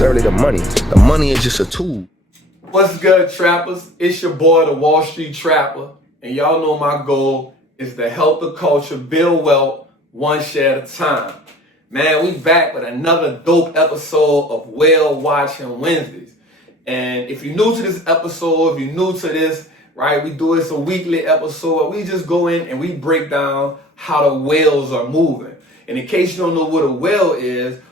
necessarily the money. The money is just a tool. What's good, trappers? It's your boy, the Wallstreet Trapper, and y'all know my goal is to help the culture build wealth one share at a time. Man, we back with another dope episode of Whale Watching Wednesdays. And if you're new to this episode, if you're new to this, right, we do this a weekly episode. We just go in and we break down how the whales are moving. And in case you don't know what a whale is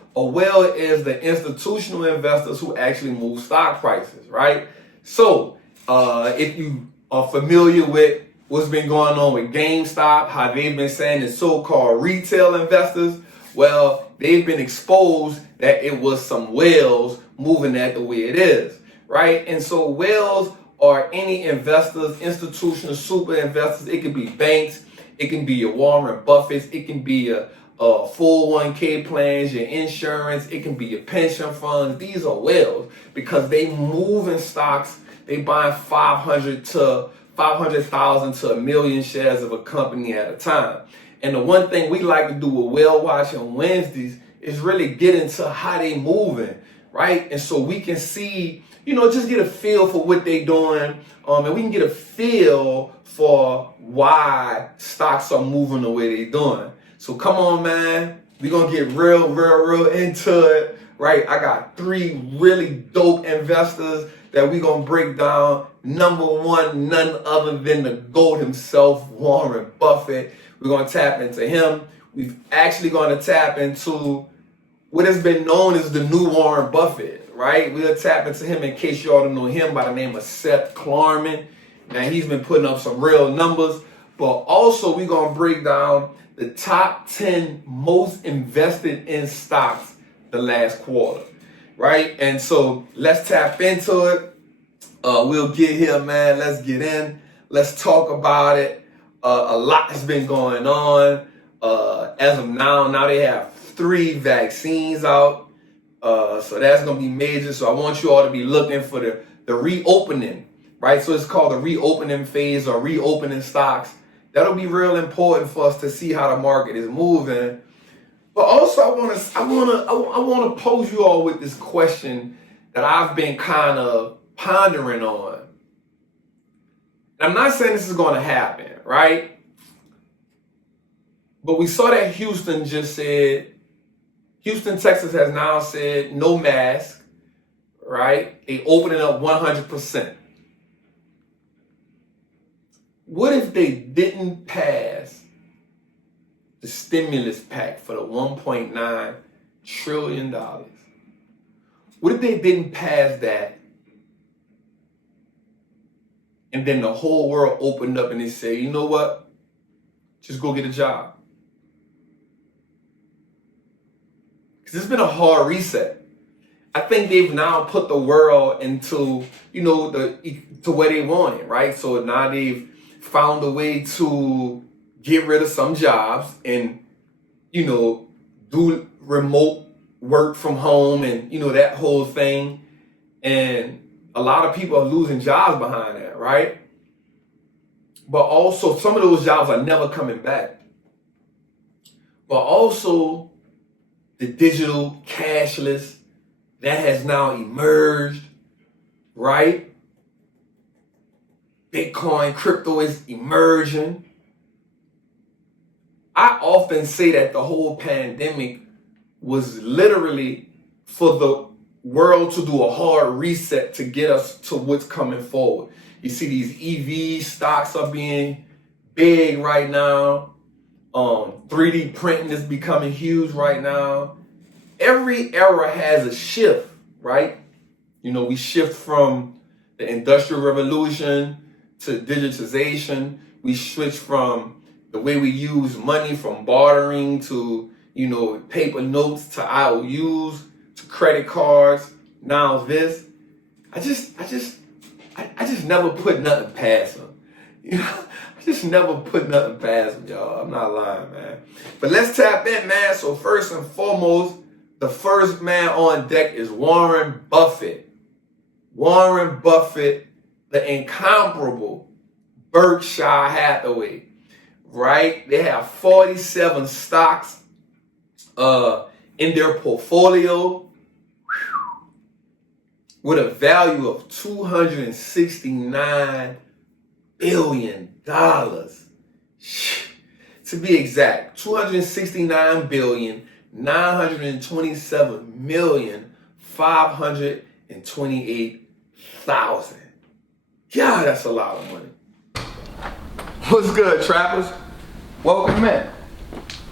the institutional investors who actually move stock prices, right? So if you are familiar with what's been going on with GameStop, how they've been saying the so-called retail investors, well, they've been exposed that it was some whales moving that the way it is, right? And so whales are any investors, institutional super investors. It could be banks, it can be your Warren Buffetts, it can be your 401k plans, your insurance, it can be your pension funds. These are whales because they move in stocks. They buy 500,000 to 1 million shares of a company at a time. And the one thing we like to do with Whale Watching Wednesdays is really get into how they moving, right? And so we can see, just get a feel for what they doing, and we can get a feel for why stocks are moving the way they doing. So come on, man. We're going to get real into it, right? I got 3 really dope investors that we're going to break down. Number one, none other than the GOAT himself, Warren Buffett. We're going to tap into him. We're actually going to tap into what has been known as the new Warren Buffett, right? We'll tap into him in case you all don't know him by the name of Seth Klarman. Now, he's been putting up some real numbers, but also we're going to break down the top 10 most invested in stocks the last quarter, right? And so let's tap into it. We'll get here, man. Let's get in. Let's talk about it. A lot has been going on. As of now they have 3 vaccines out. So that's going to be major. So I want you all to be looking for the reopening, right? So it's called the reopening phase or reopening stocks. That'll be real important for us to see how the market is moving. But also I want to pose you all with this question that I've been kind of pondering on. And I'm not saying this is going to happen, right? But we saw that Houston, Texas has now said no mask, right? They opening up 100%. What if they didn't pass the stimulus pack for the $1.9 trillion? What if they didn't pass that and then the whole world opened up and they say, you know what? Just go get a job. Because it's been a hard reset. I think they've now put the world into, to where they want it, right? So now they've found a way to get rid of some jobs and, do remote work from home and, that whole thing. And a lot of people are losing jobs behind that, right? But also some of those jobs are never coming back. But also the digital cashless that has now emerged, right? Bitcoin, crypto is emerging. I often say that the whole pandemic was literally for the world to do a hard reset to get us to what's coming forward. You see these EV stocks are being big right now. 3D printing is becoming huge right now. Every era has a shift, right? We shift from the Industrial Revolution to digitization. We switch from the way we use money, from bartering to, paper notes to IOUs to credit cards. Now this, I just never put nothing past them. I just never put nothing past them, y'all. I'm not lying, man. But let's tap in, man. So first and foremost, the first man on deck is Warren Buffett. Warren Buffett, the incomparable Berkshire Hathaway, right? They have 47 stocks in their portfolio. with a value of $269 billion. To be exact, 269,927,528,000. God, that's a lot of money. What's good, trappers? Welcome in.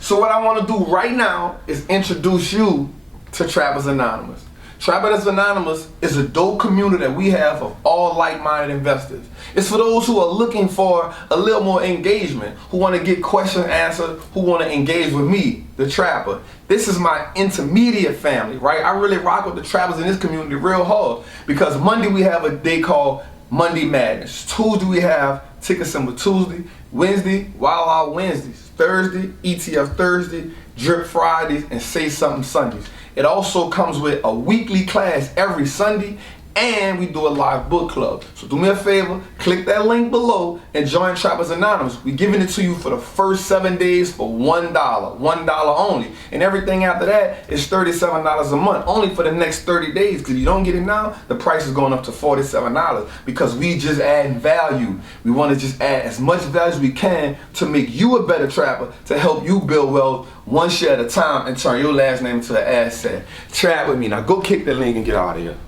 So what I want to do right now is introduce you to Trappers Anonymous. Trappers Anonymous is a dope community that we have of all like-minded investors. It's for those who are looking for a little more engagement, who want to get questions answered, who want to engage with me, the Trapper. This is my intermediate family, right? I really rock with the Trappers in this community real hard because Monday we have a day called Monday Madness. Tuesday we have Ticker Symbol Tuesday. Wednesday, Wild Out Wednesdays. Thursday, ETF Thursday. Drip Fridays, and Say Something Sundays. It also comes with a weekly class every Sunday, and we do a live book club. So do me a favor, click that link below and join Trappers Anonymous. We're giving it to you for the first 7 days for $1, $1 only. And everything after that is $37 a month, only for the next 30 days. Because if you don't get it now, the price is going up to $47 because we just add value. We want to just add as much value as we can to make you a better trapper, to help you build wealth one share at a time and turn your last name into an asset. Trap with me. Now go kick the link and get out of here.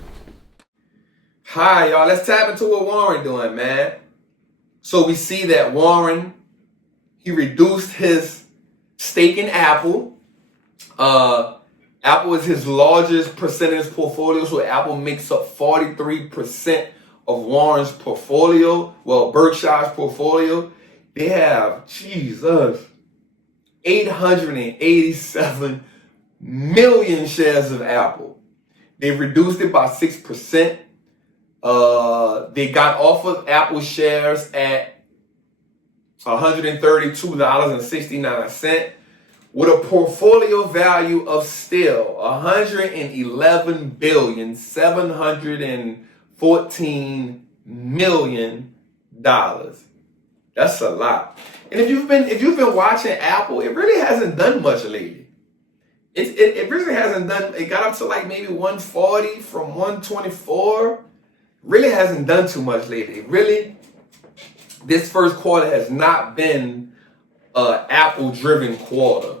Hi, y'all. Let's tap into what Warren doing, man. So we see that Warren, he reduced his stake in Apple. Apple is his largest percentage portfolio, so Apple makes up 43% of Warren's portfolio. Well, Berkshire's portfolio. They have, 887 million shares of Apple. They reduced it by 6%. They got off of Apple shares at $132.69 with a portfolio value of still $111,714,000,000. That's a lot. And if you've been watching Apple, it really hasn't done much lately. It really hasn't done. It got up to like maybe 140 from 124. Really hasn't done too much lately. Really, this first quarter has not been an Apple-driven quarter.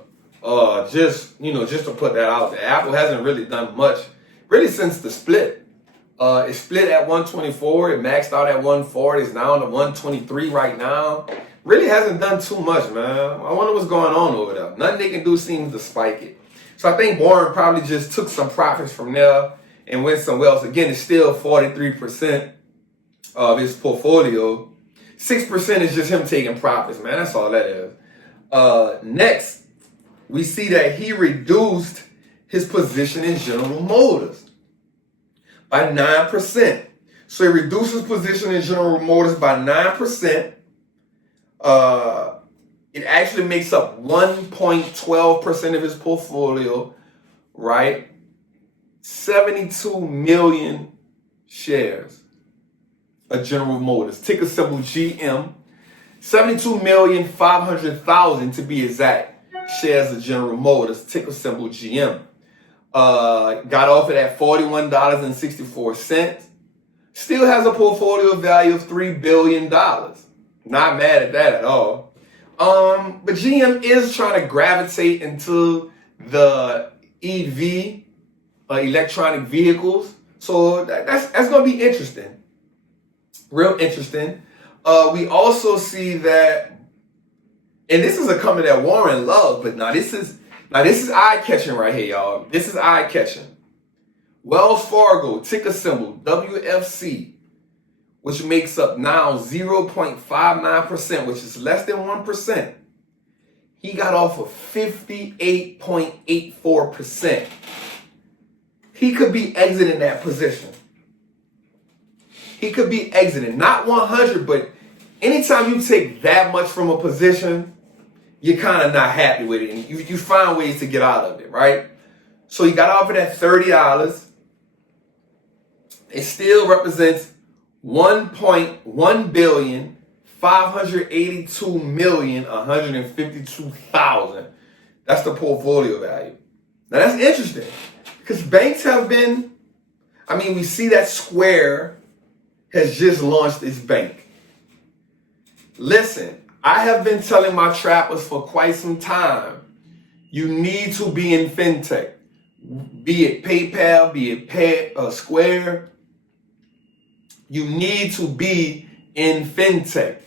Just to put that out there, Apple hasn't really done much really since the split. It split at 124. It maxed out at 140. It's now on the 123 right now. Really hasn't done too much, man. I wonder what's going on over there. Nothing they can do seems to spike it. So I think Warren probably just took some profits from there and went somewhere else. Again, it's still 43% of his portfolio. 6% is just him taking profits, man. That's all that is. Next, we see that he reduced his position in General Motors by 9%. So he reduced his position in General Motors by 9%. It actually makes up 1.12% of his portfolio, right? 72 million shares of General Motors. Ticker symbol GM. 72,500,000 to be exact shares of General Motors. Ticker symbol GM. Got offered at $41.64. Still has a portfolio value of $3 billion. Not mad at that at all. But GM is trying to gravitate into the EV, electronic vehicles. So that's going to be interesting. Real interesting. We also see that, and this is a company that Warren loves, but now this is eye-catching right here, y'all. This is eye-catching. Wells Fargo, ticker symbol WFC, which makes up now 0.59%, which is less than 1%. He got off of 58.84%. He could be exiting that position. He could be exiting, not 100, but anytime you take that much from a position, you're kind of not happy with it. And you find ways to get out of it, right? So he got off it at $30. It still represents 1,582,152,000. That's the portfolio value. Now that's interesting because banks have been, I mean, we see that Square has just launched its bank. Listen, I have been telling my trappers for quite some time, you need to be in Fintech. Be it PayPal, be it Square. You need to be in Fintech.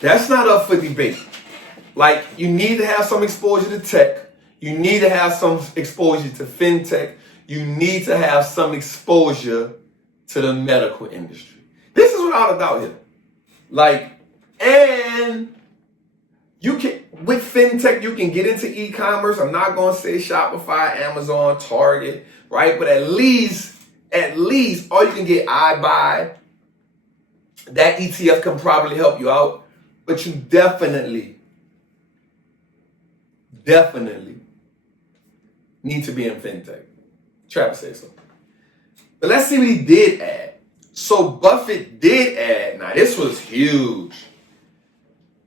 That's not up for debate. Like, you need to have some exposure to tech. You need to have some exposure to Fintech. You need to have some exposure to the medical industry. This is without a doubt here. Like, and you can, with Fintech, you can get into e-commerce. I'm not going to say Shopify, Amazon, Target, right? But at least, or you can get iBuy. That ETF can probably help you out. But you definitely need to be in Fintech. Trapper says so. But let's see what he did add. So Buffett did add. Now this was huge.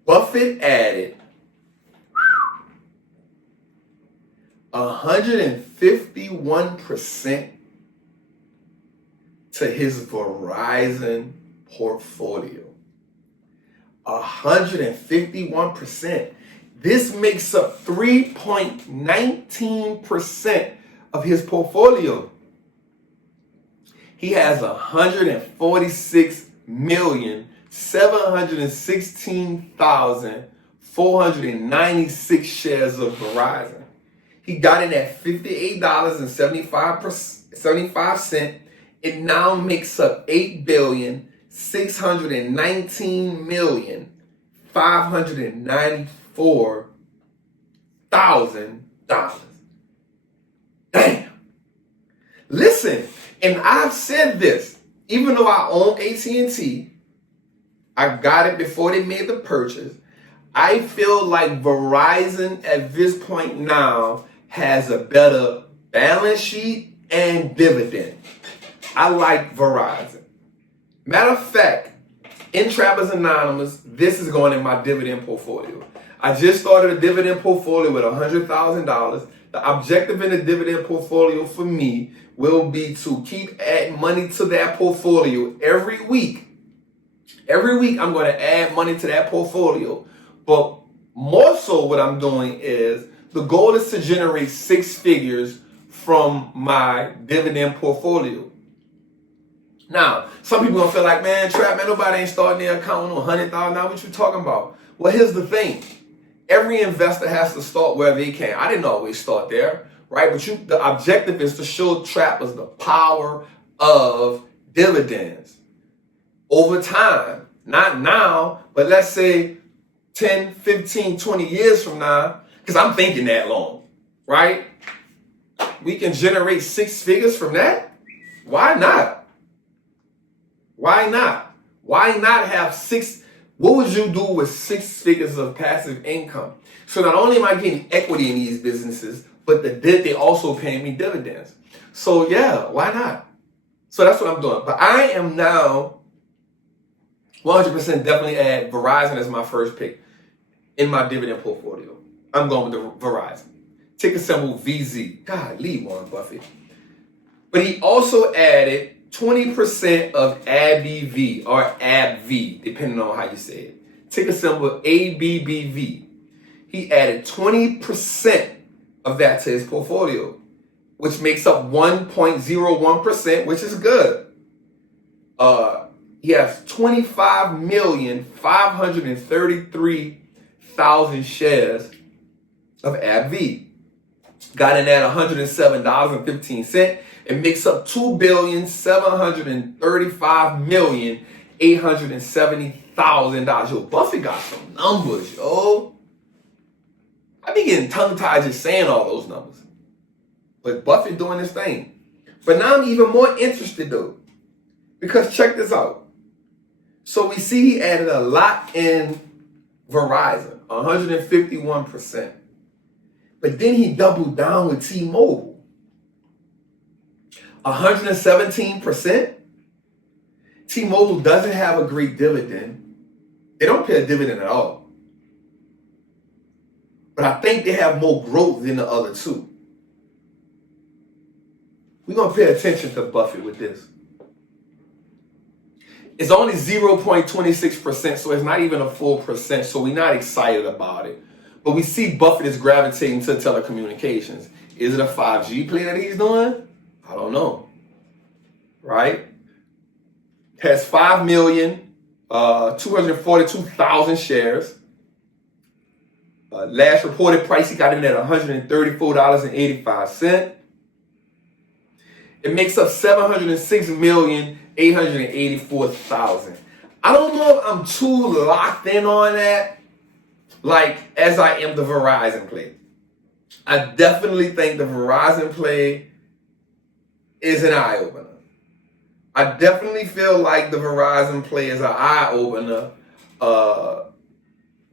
Buffett added 151% to his Verizon portfolio. 151%. This makes up 3.19% of his portfolio. He has 146,716,496 shares of Verizon. He got in at $58.75. It now makes up $8,619,594,000. Damn. Listen, and I've said this, even though I own AT&T, I got it before they made the purchase. I feel like Verizon at this point now has a better balance sheet and dividend. I like Verizon. Matter of fact, in Trappers Anonymous, this is going in my dividend portfolio. I just started a dividend portfolio with $100,000. The objective in the dividend portfolio for me will be to keep adding money to that portfolio every week. Every week I'm going to add money to that portfolio. But more so what I'm doing is the goal is to generate 6 figures from my dividend portfolio. Now, some people gonna feel like, man, Trap, man, nobody ain't starting their account on $100,000. Now, what you talking about? Well, here's the thing. Every investor has to start where they can. I didn't always start there, right? But the objective is to show trappers the power of dividends over time. Not now, but let's say 10, 15, 20 years from now, because I'm thinking that long, right? We can generate 6 figures from that? Why not? Why not? Why not have 6? What would you do with 6 figures of passive income? So not only am I getting equity in these businesses, but they also paying me dividends. So yeah, why not? So that's what I'm doing. But I am now 100% definitely add Verizon as my first pick in my dividend portfolio. I'm going with the Verizon. Ticker symbol VZ. God, leave Warren Buffett. But he also added 20% of ABV or ABV, depending on how you say it. Ticker symbol ABBV. He added 20% of that to his portfolio, which makes up 1.01%, which is good. He has 25,533,000 shares of ABV. Got in at $107.15. It makes up $2,735,870,000. Yo, Buffett got some numbers, yo. I be getting tongue-tied just saying all those numbers. But Buffett doing his thing. But now I'm even more interested, though. Because check this out. So we see he added a lot in Verizon, 151%. But then he doubled down with T-Mobile. 117%. T-Mobile doesn't have a great dividend. They don't pay a dividend at all. But I think they have more growth than the other two. We're going to pay attention to Buffett with this. It's only 0.26%, so it's not even a full percent, so we're not excited about it. But we see Buffett is gravitating to telecommunications. Is it a 5G play that he's doing? I don't know. Right? Has 5,242,000 shares. Last reported price, he got in at $134.85. It makes up 706,884,000. I don't know if I'm too locked in on that, like as I am the Verizon play. I definitely think the Verizon play is an eye opener. I definitely feel like the Verizon play is an eye opener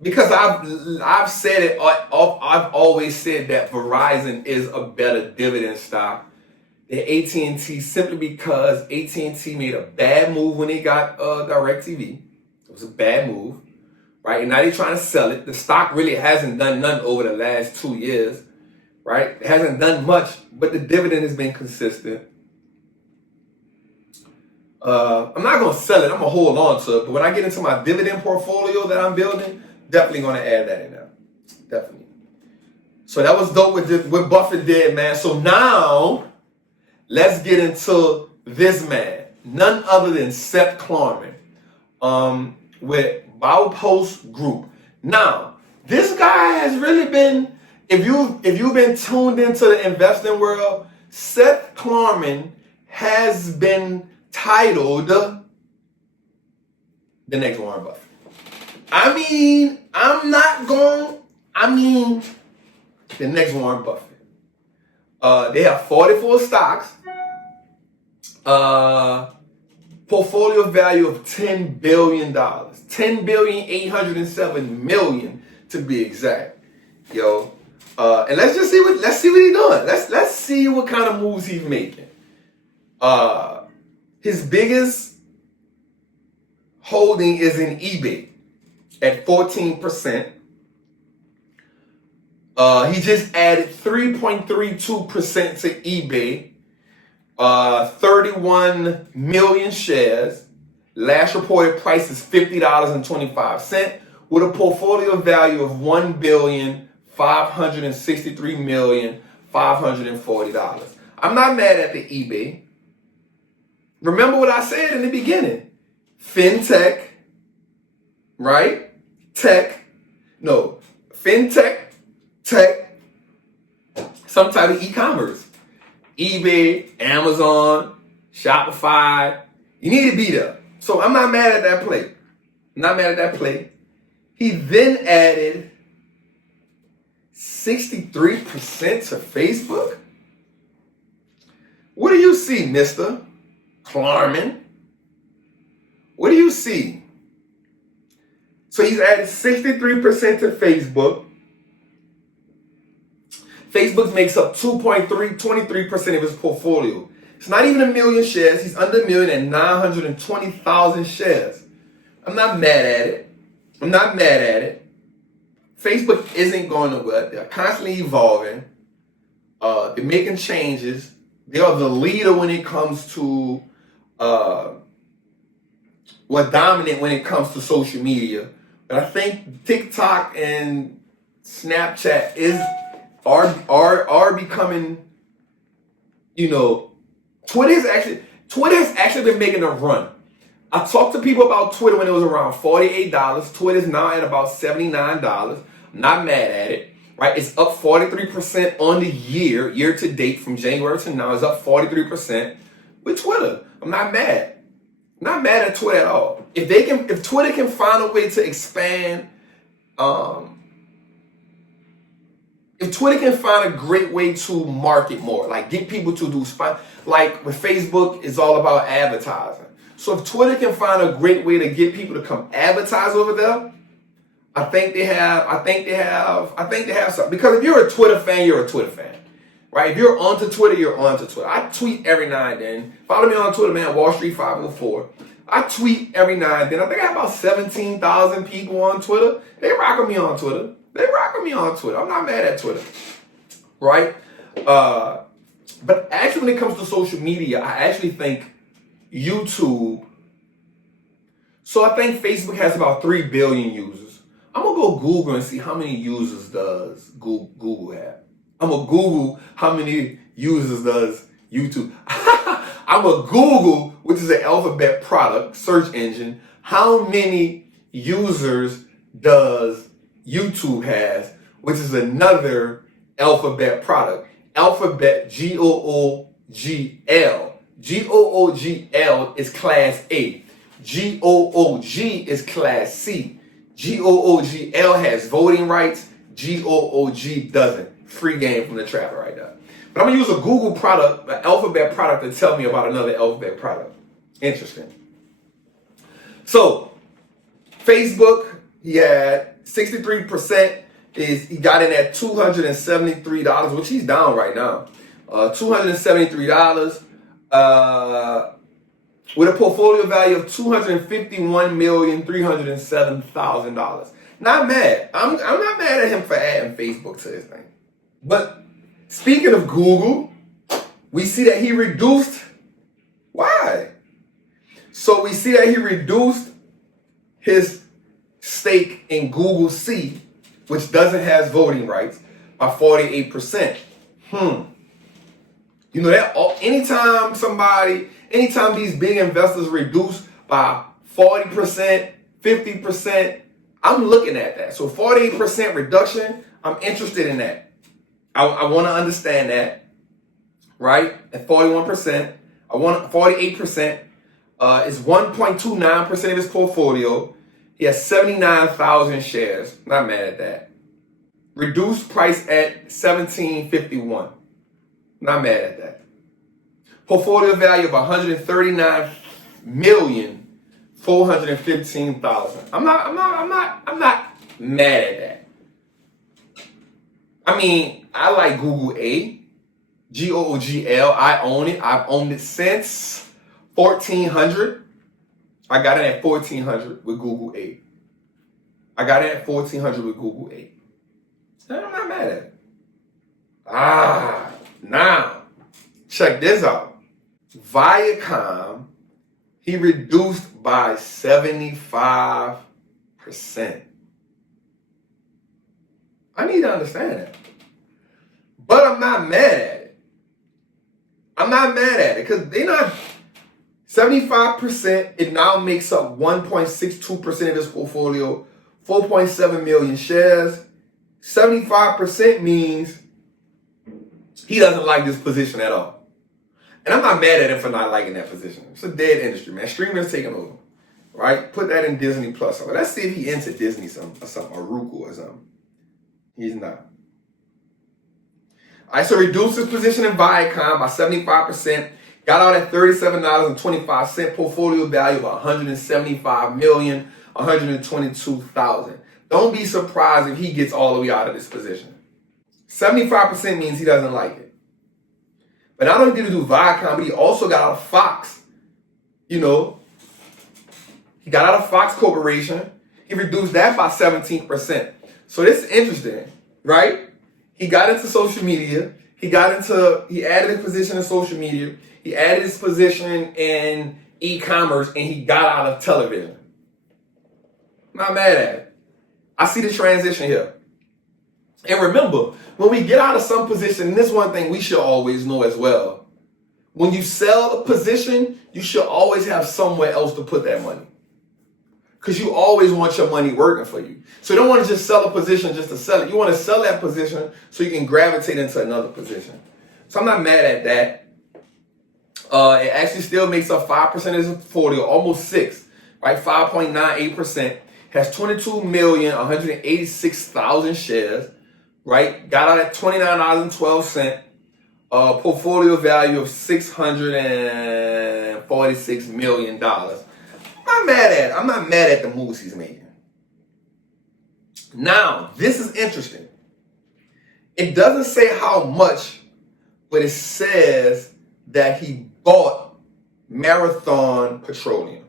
because I've said it. I've always said that Verizon is a better dividend stock than AT&T simply because AT&T made a bad move when they got DirecTV. It was a bad move, right? And now they're trying to sell it. The stock really hasn't done nothing over the last 2 years, right? It hasn't done much, but the dividend has been consistent. I'm not going to sell it. I'm going to hold on to it. But when I get into my dividend portfolio that I'm building, definitely going to add that in there. Definitely. So that was dope with what Buffett did, man. So now let's get into this man. None other than Seth Klarman with Baupost Group. Now, this guy has really been, if you've been tuned into the investing world, Seth Klarman has been titled the next Warren Buffett. The next Warren Buffett. They have 44 stocks, portfolio value of $10 billion, $10,807,000,000 to be exact. Yo, and let's see what he's doing. Let's see what kind of moves he's making. His biggest holding is in eBay at 14%. He just added 3.32% to eBay, 31 million shares. Last reported price is $50.25 with a portfolio value of $1,563,540. I'm not mad at the eBay. Remember what I said in the beginning. Fintech, right? Fintech, tech, some type of e-commerce. eBay, Amazon, Shopify. You need to be there. So I'm not mad at that play. He then added 63% to Facebook. What do you see, Mr. Klarman? What do you see? So he's added 63% to Facebook. Facebook makes up 23% of his portfolio. It's not even 1 million shares. He's under 1,920,000 shares. I'm not mad at it. Facebook isn't going nowhere. They're constantly evolving. They're making changes. They are the leader when it comes to dominant when it comes to social media. But I think TikTok and Snapchat are becoming, Twitter has actually been making a run. I talked to people about Twitter when it was around $48. Twitter's now at about $79. I'm not mad at it. Right, it's up 43% on the year to date from January to now. It's up 43% with Twitter. I'm not mad. Not mad at Twitter at all. If Twitter can find a way to expand, if Twitter can find a great way to market more, like get people to do like with Facebook, it's all about advertising. So if Twitter can find a great way to get people to come advertise over there, I think they have something. Because if you're a Twitter fan, you're a Twitter fan. Right? If you're onto Twitter, you're onto Twitter. I tweet every now and then. Follow me on Twitter, man, Wallstreet 504. I tweet every now and then. I think I have about 17,000 people on Twitter. They rock with me on Twitter. I'm not mad at Twitter. Right? But actually, when it comes to social media, I actually think YouTube. So I think Facebook has about 3 billion users. I'm gonna go Google and see how many users does Google have. I'm gonna Google how many users does YouTube. I'm gonna Google, which is an Alphabet product search engine, how many users does YouTube has, which is another Alphabet product. Alphabet, Googl. Googl is class A. GOOG is class C. GOOGL has voting rights. GOOG doesn't. Free game from the Trappin right now. But I'm going to use a Google product, an Alphabet product, to tell me about another Alphabet product. Interesting. So, Facebook, he had 63%. He got in at $273, which he's down right now. $273 with a portfolio value of $251,307,000. Not mad. I'm not mad at him for adding Facebook to this thing. But speaking of Google, we see that he reduced. Why? So we see that he reduced his stake in Google C, which doesn't have voting rights, by 48%. You know that anytime these big investors reduce by 40%, 50%, I'm looking at that. So 48% reduction, I'm interested in that. I want to understand that, right? At 41%, I want 48%. It's 1.29% of his portfolio. He has 79,000 shares. Not mad at that. Reduced price at $17.51. Not mad at that. Portfolio value of $139,415,000. I'm not mad at that. I mean, I like Google A, Googl. I own it. I've owned it since 1400. I got it at 1400 with Google A. I got it at 1400 with Google A. I'm not mad at it. Now, check this out. Viacom, he reduced by 75%. I need to understand that. But I'm not mad at it. I'm not mad at it because they're not 75%. It now makes up 1.62% of his portfolio, 4.7 million shares. 75% means he doesn't like this position at all. And I'm not mad at him for not liking that position. It's a dead industry, man. Streaming is taking over, right? Put that in Disney Plus. Let's see if he into Disney or something, or Roku or something. He's not. All right, so reduced his position in Viacom by 75%. Got out at $37.25. Portfolio value of $175,122,000. Don't be surprised if he gets all the way out of this position. 75% means he doesn't like it. But not only did he do Viacom, but he also got out of Fox. You know, he got out of Fox Corporation. He reduced that by 17%. So this is interesting, right? He got into social media. He added his position in social media. He added his position in e-commerce, and he got out of television. Not mad at it. I see the transition here. And remember, when we get out of some position, and this one thing we should always know as well. When you sell a position, you should always have somewhere else to put that money. Because you always want your money working for you. So you don't want to just sell a position just to sell it. You want to sell that position so you can gravitate into another position. So I'm not mad at that. It actually still makes up 5% of his portfolio, almost 6%, right? 5.98%. Has 22,186,000 shares, right? Got out at $29.12. Portfolio value of $646 million. I'm not mad at the moves he's making. Now, this is interesting. It doesn't say how much, but it says that he bought Marathon Petroleum.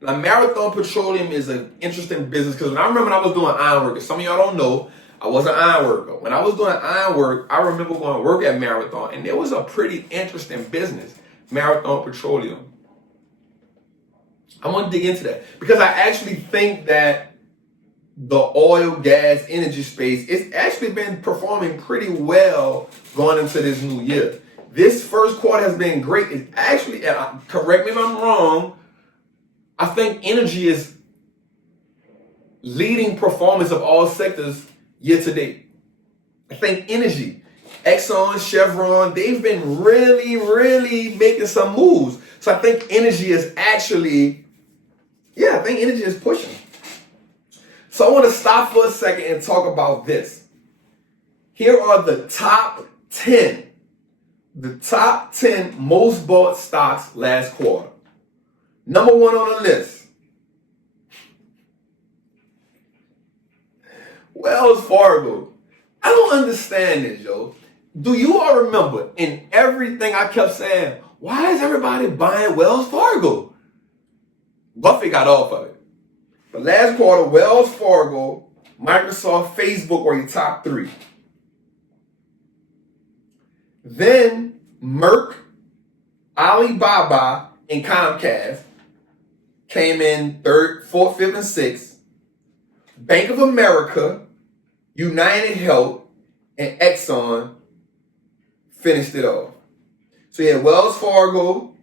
Now, Marathon Petroleum is an interesting business because I remember when I was doing ironwork, some of y'all don't know, I was an iron worker. When I was doing iron work, I remember going to work at Marathon, and it was a pretty interesting business, Marathon Petroleum. I want to dig into that because I actually think that the oil, gas, energy space, it's actually been performing pretty well going into this new year. This first quarter has been great. It's actually, correct me if I'm wrong, I think energy is leading performance of all sectors year to date. I think energy, Exxon, Chevron, they've been really making some moves. So I think energy is actually, I think energy is pushing. So I want to stop for a second and talk about this. Here are the top 10 most bought stocks last quarter. Number one on the list, Wells Fargo. I don't understand this, yo. Do you all remember in everything I kept saying, why is everybody buying Wells Fargo? Buffett got off of it. But last quarter, Wells Fargo, Microsoft, Facebook were the top three. Then Merck, Alibaba, and Comcast came in third, fourth, fifth, and sixth. Bank of America, United Health, and Exxon finished it off. So you had Wells Fargo,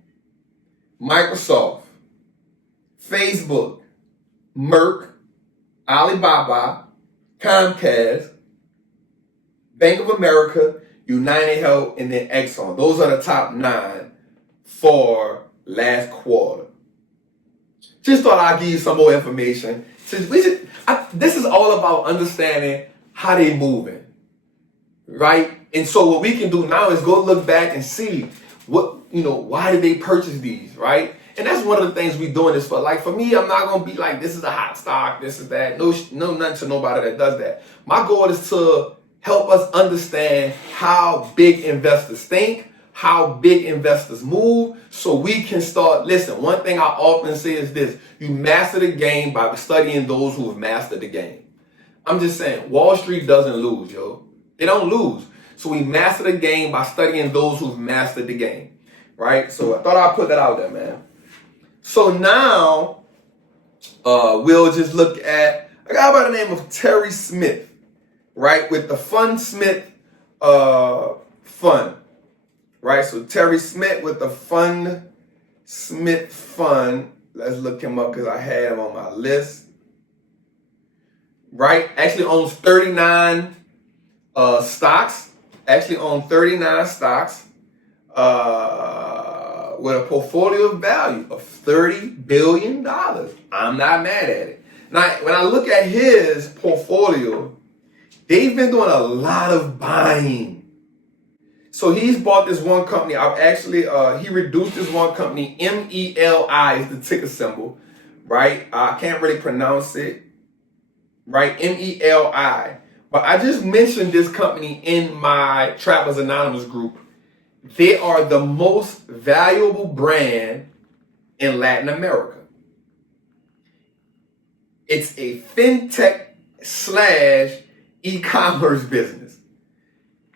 Microsoft, Facebook, Merck, Alibaba, Comcast, Bank of America, United Health, and then Exxon. Those are the top 9 for last quarter. Just thought I'd give you some more information. This is all about understanding how they moving, right? And so what we can do now is go look back and see why did they purchase these, right? And that's one of the things we doing this for. Like for me, I'm not gonna be like, this is a hot stock, this is that. No, nothing to nobody that does that. My goal is to help us understand how big investors think, how big investors move, so we can start. Listen, one thing I often say is this: you master the game by studying those who have mastered the game. I'm just saying, Wall Street doesn't lose, yo. They don't lose. So we master the game by studying those who've mastered the game, right? So I thought I'd put that out there, man. So now we'll just look at a guy by the name of Terry Smith, right? With the Fund Smith Fund, right? So Terry Smith with the Fund Smith Fund. Let's look him up because I had him on my list, right? Actually owns 39 stocks. Actually owns 39 stocks with a portfolio value of $30 billion. I'm not mad at it. Now, when I look at his portfolio, they've been doing a lot of buying. So he's bought this one company. He reduced this one company. MELI is the ticker symbol, right? I can't really pronounce it, right? MELI. But I just mentioned this company in my Trappers Anonymous group. They are the most valuable brand in Latin America. It's a Fintech / e-commerce business.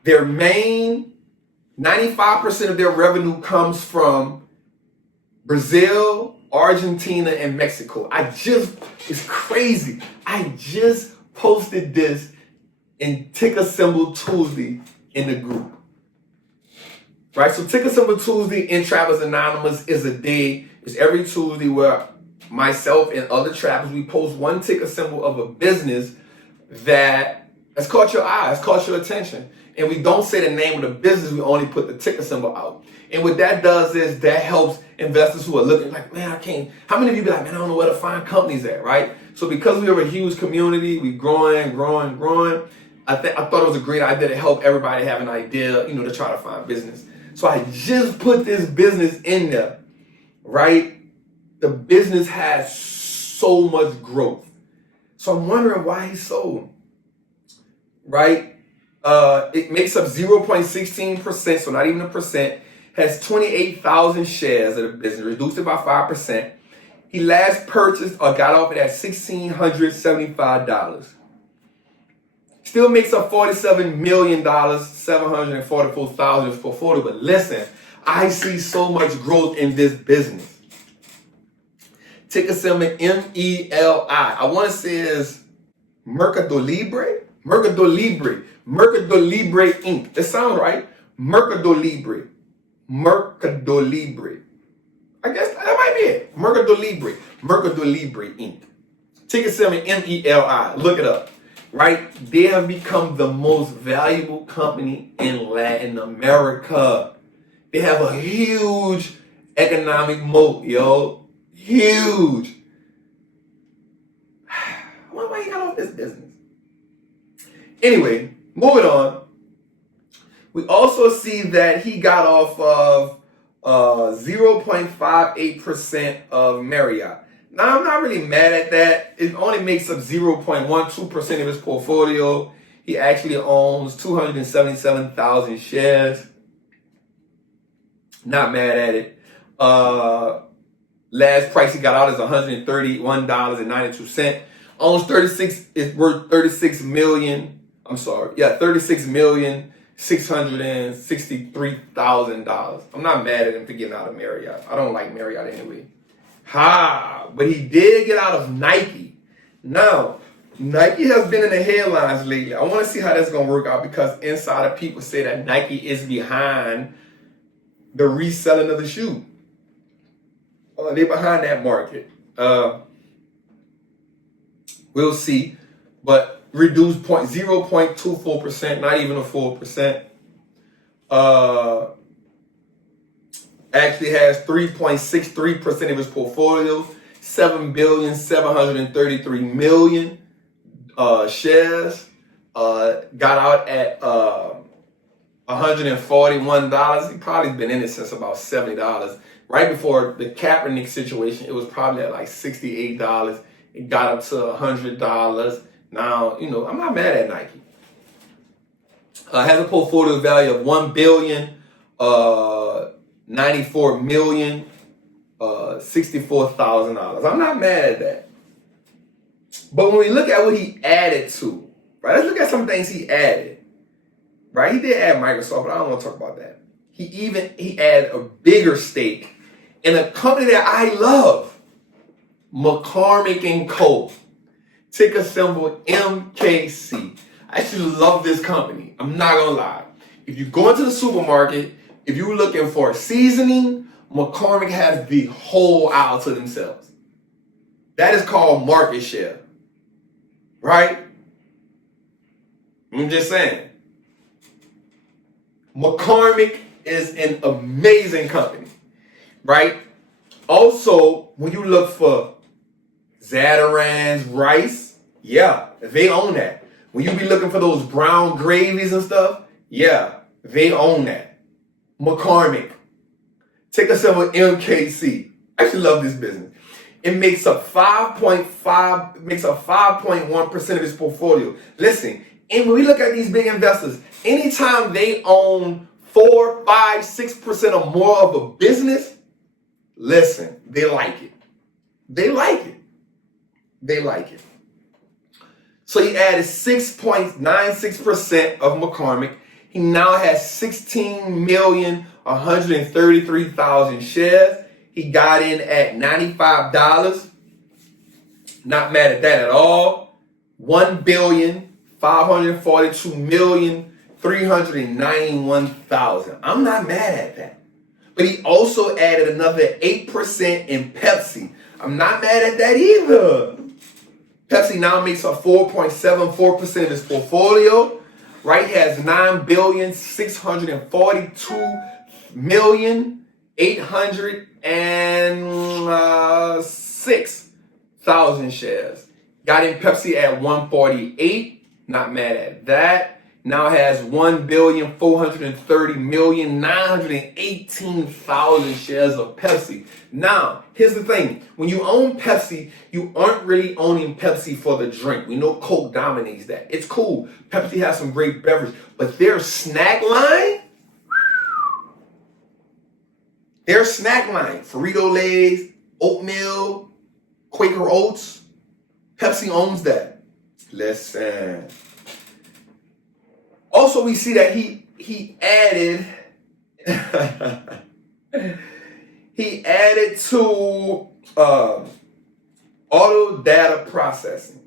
Their main 95% of their revenue comes from Brazil, Argentina, and Mexico. It's crazy. I just posted this in Ticker Symbol Tuesday in the group. Right, so Ticker Symbol Tuesday in Trappers Anonymous is a day. It's every Tuesday where myself and other trappers, we post one ticker symbol of a business that has caught your eye, has caught your attention. And we don't say the name of the business, we only put the ticker symbol out. And what that does is that helps investors who are looking like, man, I can't. How many of you be like, man, I don't know where to find companies at, right? So because we have a huge community, we growing. I thought it was a great idea to help everybody have an idea, to try to find business. So I just put this business in there, right? The business has so much growth. So I'm wondering why he sold, right? It makes up 0.16%, so not even a percent. Has 28,000 shares of the business, reduced it by 5%. He last purchased or got off it at $1,675. Still makes up $47 million, 744,000 portfolio. But listen, I see so much growth in this business. Ticker symbol MELI. I want to say is Mercado Libre Inc. That sounds right. Mercado Libre. I guess that might be it. Mercado Libre Inc. Ticker symbol MELI. Look it up. Right? They have become the most valuable company in Latin America. They have a huge economic moat, yo. Huge. I wonder why he got off this business. Anyway, moving on. We also see that he got off of 0.58% of Marriott. Now, I'm not really mad at that. It only makes up 0.12% of his portfolio. He actually owns 277,000 shares. Not mad at it. Last price he got out is $131.92. Owns 36, is worth 36 million. I'm sorry. Yeah, $36,663,000. I'm not mad at him for getting out of Marriott. I don't like Marriott anyway. But he did get out of Nike. Now, Nike has been in the headlines lately. I want to see how that's going to work out because insider people say that Nike is behind the reselling of the shoe. They're behind that market. We'll see. But reduced 0.24%, not even a 4%. Actually has 3.63% of his portfolio, 7,733,000,000 shares. Got out at $141. He probably been in it since about $70. Right before the Kaepernick situation, it was probably at like $68. It got up to $100. Now, I'm not mad at Nike. Has a portfolio value of $1,094,064,000. I'm not mad at that. But when we look at what he added to, right? Let's look at some things he added. Right? He did add Microsoft, but I don't want to talk about that. He added a bigger stake in a company that I love, McCormick & Co. Ticker symbol MKC. I actually love this company. I'm not gonna lie. If you go into the supermarket, if you're looking for seasoning, McCormick has the whole aisle to themselves. That is called market share. Right? I'm just saying. McCormick is an amazing company. Right? Also, when you look for Zatarain's rice, yeah, they own that. When you be looking for those brown gravies and stuff, yeah, they own that. McCormick. Ticker symbol MKC. I actually love this business. It makes up 5.1% of his portfolio. Listen, and when we look at these big investors, anytime they own 4, 5, 6% or more of a business, listen, they like it. They like it. They like it. So he added 6.96% of McCormick. He now has 16,133,000 shares. He got in at $95. Not mad at that at all. 1,542,391,000. I'm not mad at that. But he also added another 8% in Pepsi. I'm not mad at that either. Pepsi now makes up 4.74% of his portfolio. Right? He has 9,642,806,000 shares. Got in Pepsi at 148. Not mad at that. Now has 1,430,918,000 shares of Pepsi. Now, here's the thing. When you own Pepsi, you aren't really owning Pepsi for the drink. We know Coke dominates that. It's cool. Pepsi has some great beverage. But their snack line, Frito Lay's, oatmeal, Quaker Oats, Pepsi owns that. Listen. also we see that he added he added to automatic data processing.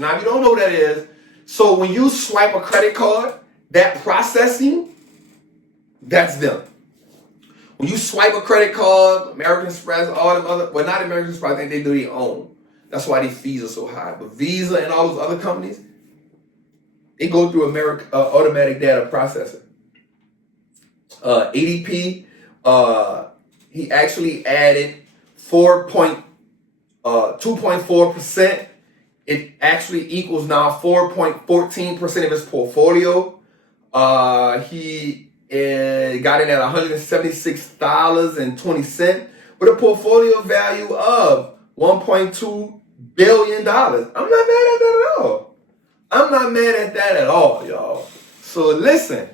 Now, if you don't know what that is, so when you swipe a credit card, that processing, that's them. When you swipe a credit card, American Express, all them other, well, not American Express, I think they do their own. That's why these fees are so high. But Visa and all those other companies, they go through automatic data processing. ADP, he actually added 2.4%. It actually equals now 4.14% of his portfolio. He got in at $176.20 with a portfolio value of $1.2 billion. I'm not mad at that at all. I'm not mad at that at all, y'all. So listen,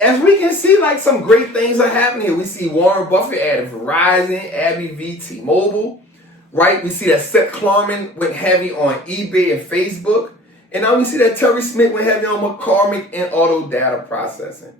as we can see, like some great things are happening here. We see Warren Buffett added Verizon, AbbVie, T-Mobile, right? We see that Seth Klarman went heavy on eBay and Facebook. And now we see that Terry Smith went heavy on McCormick and auto data processing,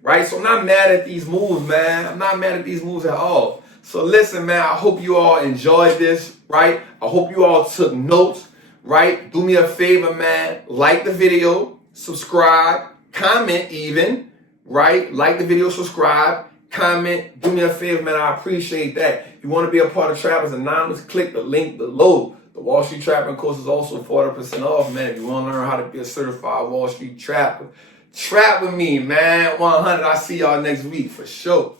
right? So I'm not mad at these moves, man. I'm not mad at these moves at all. So listen, man, I hope you all enjoyed this, right? I hope you all took notes, right? Do me a favor, man. Like the video, subscribe, comment even, right? Like the video, subscribe, comment. Do me a favor, man. I appreciate that. If you want to be a part of Trappers Anonymous, click the link below. The Wall Street Trapping course is also 40% off, man. If you want to learn how to be a certified Wall Street Trapper, trap with me, man. 100. I'll see y'all next week for sure.